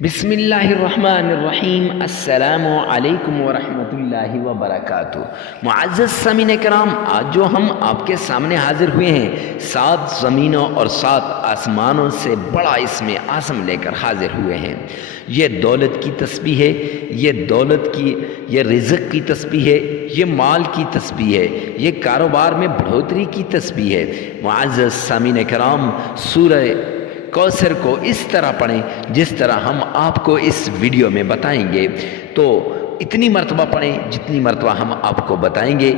بسم اللہ الرحمن الرحیم۔ السلام علیکم ورحمۃ اللہ وبرکاتہ۔ معزز سامعین کرام، آج جو ہم آپ کے سامنے حاضر ہوئے ہیں، 7 زمینوں اور 7 آسمانوں سے بڑا اسم اعظم لے کر حاضر ہوئے ہیں۔ یہ دولت کی تسبیح ہے، یہ رزق کی تسبیح ہے، یہ مال کی تسبیح ہے، یہ کاروبار میں بڑھوتری کی تسبیح ہے۔ معزز سامعین کرام، سورہ کوثر کو اس طرح پڑھیں جس طرح ہم آپ کو اس ویڈیو میں بتائیں گے، تو اتنی مرتبہ پڑھیں جتنی مرتبہ ہم آپ کو بتائیں گے،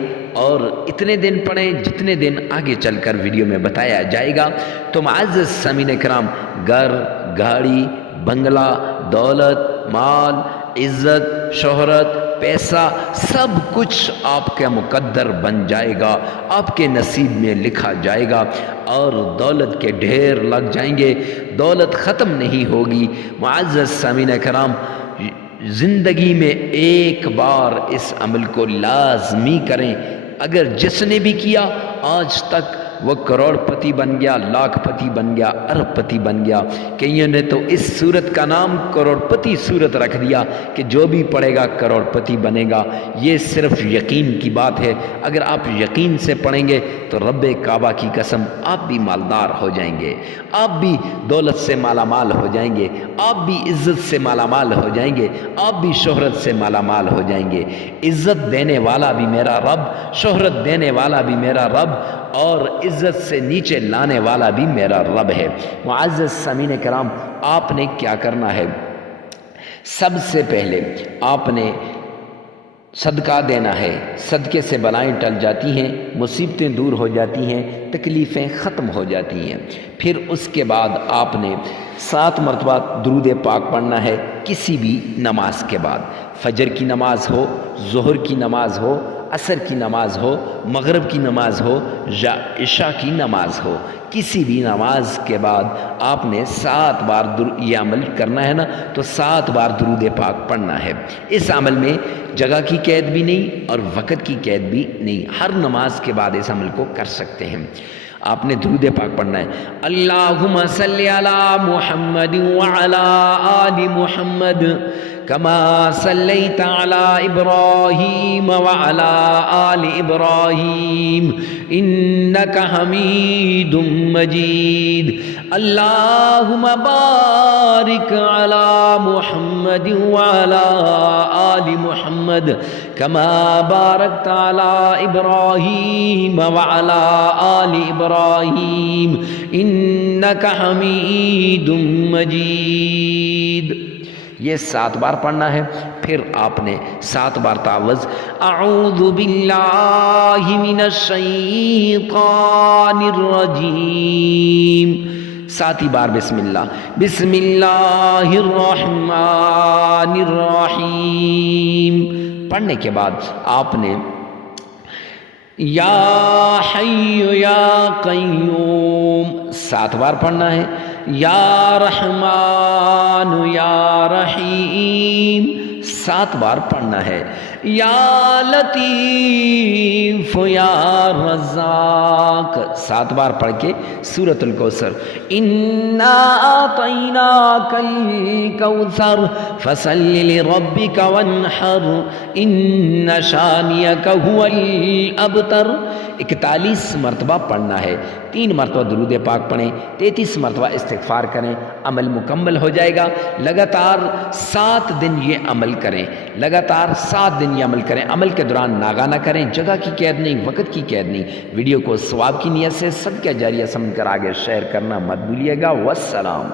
اور اتنے دن پڑھیں جتنے دن آگے چل کر ویڈیو میں بتایا جائے گا۔ تو معزز سامعین کرام، گھر، گاڑی، بنگلہ، دولت، مال، عزت، شہرت، پیسہ، سب کچھ آپ کا مقدر بن جائے گا، آپ کے نصیب میں لکھا جائے گا، اور دولت کے ڈھیر لگ جائیں گے، دولت ختم نہیں ہوگی۔ معزز سامعین کرام، زندگی میں ایک بار اس عمل کو لازمی کریں۔ اگر جس نے بھی کیا آج تک وہ کروڑ پتی بن گیا، لاکھ پتی بن گیا، ارب پتی بن گیا۔ کئیوں نے تو اس سورت کا نام کروڑ پتی سورت رکھ دیا کہ جو بھی پڑھے گا کروڑ پتی بنے گا۔ یہ صرف یقین کی بات ہے۔ اگر آپ یقین سے پڑھیں گے تو رب کعبہ کی قسم آپ بھی مالدار ہو جائیں گے، آپ بھی دولت سے مالا مال ہو جائیں گے، آپ بھی عزت سے مالا مال ہو جائیں گے، آپ بھی شہرت سے مالا مال ہو جائیں گے۔ عزت دینے والا بھی میرا رب، شہرت دینے والا بھی میرا رب، اور عزت سے نیچے لانے والا بھی میرا رب ہے۔ معزز سامعین کرام، آپ نے کیا کرنا ہے؟ سب سے پہلے آپ نے صدقہ دینا ہے۔ صدقے سے بلائیں ٹل جاتی ہیں، مصیبتیں دور ہو جاتی ہیں، تکلیفیں ختم ہو جاتی ہیں۔ پھر اس کے بعد آپ نے 7 مرتبہ درود پاک پڑھنا ہے کسی بھی نماز کے بعد۔ فجر کی نماز ہو، ظہر کی نماز ہو، عصر کی نماز ہو، مغرب کی نماز ہو یا عشاء کی نماز ہو، کسی بھی نماز کے بعد آپ نے 7 بار یہ عمل کرنا ہے نا، تو 7 بار درود پاک پڑھنا ہے۔ اس عمل میں جگہ کی قید بھی نہیں اور وقت کی قید بھی نہیں، ہر نماز کے بعد اس عمل کو کر سکتے ہیں۔ آپ نے درود پاک پڑھنا ہے، اللہم صلی علی محمد وعلی آل محمد کما صلیت علی ابراہیم وعلی آل ابراہیم انک حمید مجید، اللہم بارک علی محمد وعلی آل محمد کما بارکت علی ابراہیم وعلی آل ابراہیم انک حمید مجید۔ یہ 7 بار پڑھنا ہے۔ پھر آپ نے 7 بار تعوذ اعوذ باللہ من الشیطان الرجیم، 7 بار بسم اللہ الرحمن الرحیم پڑھنے کے بعد آپ نے یا حی یا قیوم 7 بار پڑھنا ہے، یا رحمان یا رحیم 7 بار پڑھنا ہے، یا لطیف یا رزاق 7 بار پڑھ کے سورۃ الکوثر انا اعطیناک الکوثر فصل لربک وانحر ان شانئک هو الابتر 41 مرتبہ پڑھنا ہے۔ 3 مرتبہ درود پاک پڑھیں، 33 مرتبہ استغفار کریں، عمل مکمل ہو جائے گا۔ لگاتار 7 دن یہ عمل کریں، لگاتار 7 دن یہ عمل کریں۔ عمل کے دوران ناغہ نہ کریں، جگہ کی قید نہیں، وقت کی قید نہیں۔ ویڈیو کو ثواب کی نیت سے صدقہ جاریہ سمجھ کر آگے شیئر کرنا مت بھولیے گا۔ والسلام۔